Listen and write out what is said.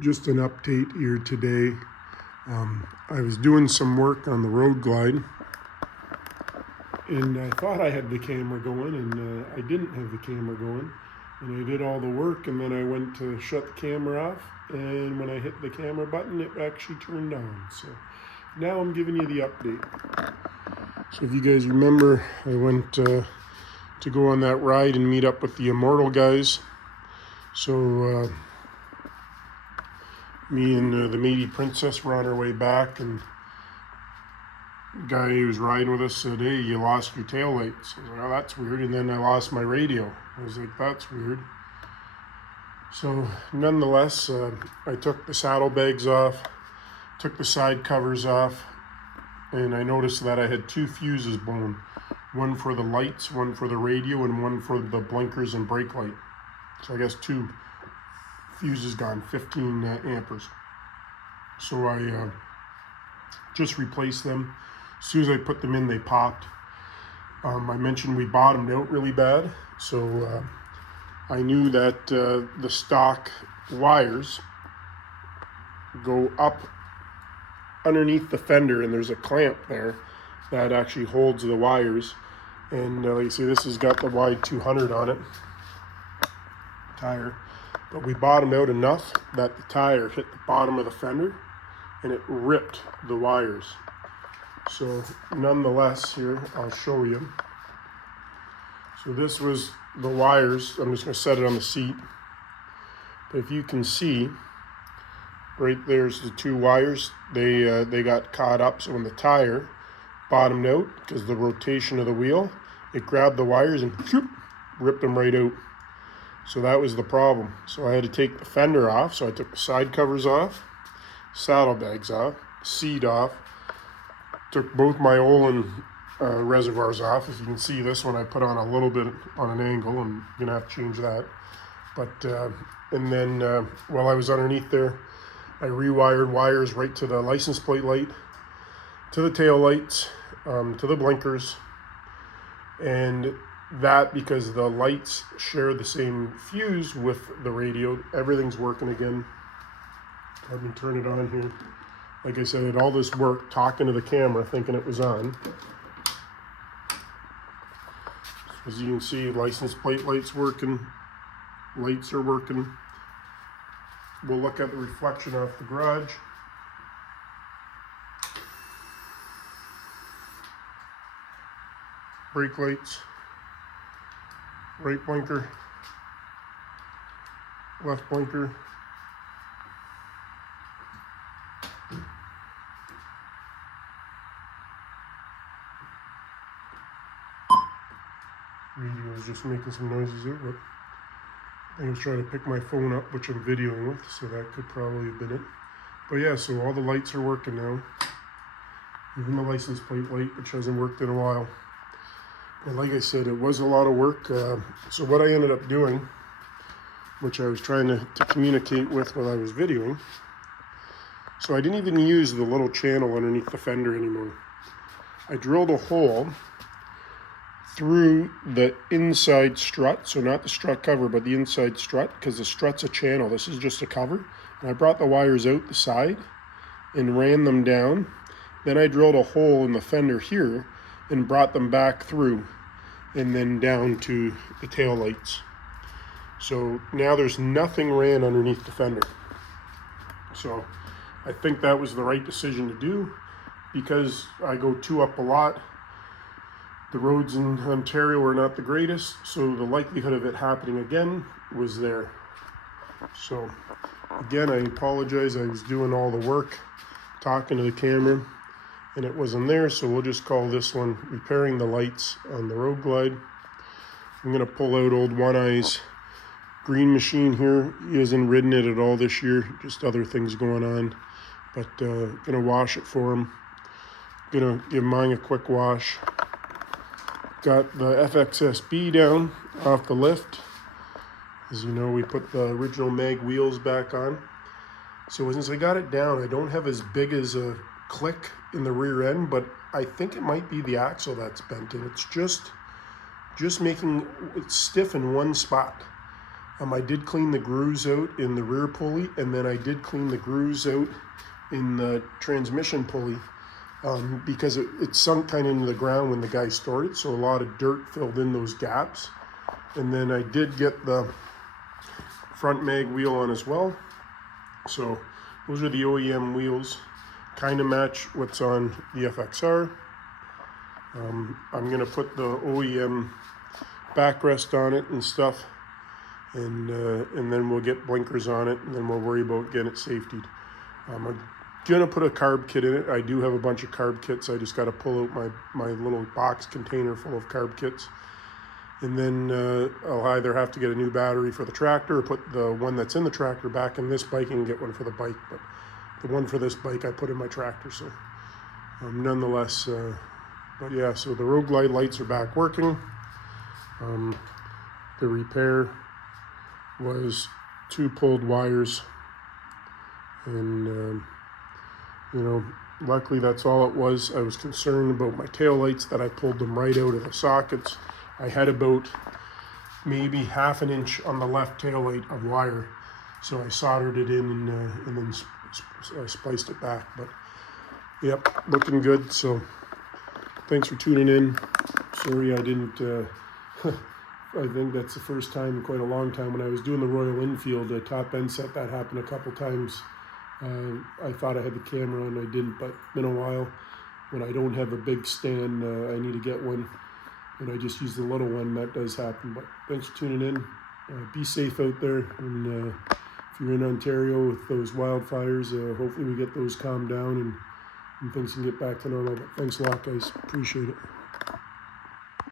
Just an update here today. I was doing some work on the Roadglide, and I thought I had the camera going, and I didn't have the camera going. And I did all the work, and then I went to shut the camera off, and when I hit the camera button, it actually turned on. So now I'm giving you the update. So if you guys remember, I went to go on that ride and meet up with the Immortal guys. So me and the Matey Princess were on our way back, and the guy who was riding with us said, "Hey, you lost your tail lights." I was like, "Oh, that's weird." And then I lost my radio. I was like, "That's weird." So nonetheless, I took the saddlebags off, took the side covers off, and I noticed that I had two fuses blown. One for the lights, one for the radio, and one for the blinkers and brake light. So I guess two fuses gone, 15 amperes. So I just replaced them. As soon as I put them in, they popped. I mentioned we bottomed out really bad, so I knew that the stock wires go up underneath the fender, and there's a clamp there that actually holds the wires. And like you see, this has got the wide 200 on it, tire. But we bottomed out enough that the tire hit the bottom of the fender and it ripped the wires. So nonetheless, here, I'll show you. So this was the wires. I'm just going to set it on the seat. But if you can see, right there's the two wires. They got caught up. So when the tire bottomed out, because the rotation of the wheel, it grabbed the wires and whoop, ripped them right out. So that was the problem. So I had to take the fender off. So I took the side covers off, saddlebags off, seat off, took both my Olin reservoirs off. If you can see this one, I put on a little bit on an angle. I'm gonna have to change that. But and then while I was underneath there, I rewired wires right to the license plate light, to the tail lights, to the blinkers, and that because the lights share the same fuse with the radio. Everything's working again. Let me turn it on here. Like I said, I did all this work talking to the camera thinking it was on. As you can see, license plate lights working, lights are working. We'll look at the reflection off the garage. Brake lights, right blinker, left blinker, radio is just making some noises there, but I was trying to pick my phone up, which I'm videoing with, so that could probably have been it. But yeah, so all the lights are working now, even the license plate light, which hasn't worked in a while. And like I said, it was a lot of work. So what I ended up doing, which I was trying to communicate with while I was videoing, so I didn't even use the little channel underneath the fender anymore. I drilled a hole through the inside strut, so not the strut cover, but the inside strut, because the strut's a channel. This is just a cover. And I brought the wires out the side and ran them down. Then I drilled a hole in the fender here and brought them back through and then down to the tail lights. So now there's nothing ran underneath the fender. So I think that was the right decision to do, because I go two up a lot. The roads in Ontario are not the greatest, so the likelihood of it happening again was there. So again, I apologize. I was doing all the work, talking to the camera, and it wasn't there, so we'll just call this one repairing the lights on the Roadglide. I'm going to pull out old One Eye's green machine here. He hasn't ridden it at all this year, just other things going on. But going to wash it for him. Going to give mine a quick wash. Got the FXSB down off the lift. As you know, we put the original mag wheels back on. So since I got it down, I don't have as big as a click in the rear end, but I think it might be the axle that's bent, and it's just making it stiff in one spot. I did clean the grooves out in the rear pulley, and then I did clean the grooves out in the transmission pulley because it sunk kind of into the ground when the guy stored it, so a lot of dirt filled in those gaps. And then I did get the front mag wheel on as well. So those are the OEM wheels, kind of match what's on the FXR. I'm gonna put the OEM backrest on it and stuff, and then we'll get blinkers on it, and then we'll worry about getting it safetied. I'm gonna put a carb kit in it. I do have a bunch of carb kits. I just got to pull out my little box container full of carb kits, and then I'll either have to get a new battery for the tractor or put the one that's in the tractor back in this bike and get one for the bike. But the one for this bike I put in my tractor. So nonetheless, but yeah, so the Roadglide lights are back working. The repair was 2 pulled wires, and you know, luckily that's all it was. I was concerned about my tail lights, that I pulled them right out of the sockets. I had about maybe ½ an inch on the left tail light of wire, so I soldered it in and then spliced it back. But yep, looking good. So thanks for tuning in. Sorry I didn't I think that's the first time in quite a long time. When I was doing the Royal Enfield top end set, that happened a couple times. I thought I had the camera and I didn't, but been a while. When I don't have a big stand, I need to get one, and I just use the little one. That does happen. But thanks for tuning in. Be safe out there, and if you're in Ontario with those wildfires, hopefully we get those calmed down and things can get back to normal. But thanks a lot, guys. Appreciate it.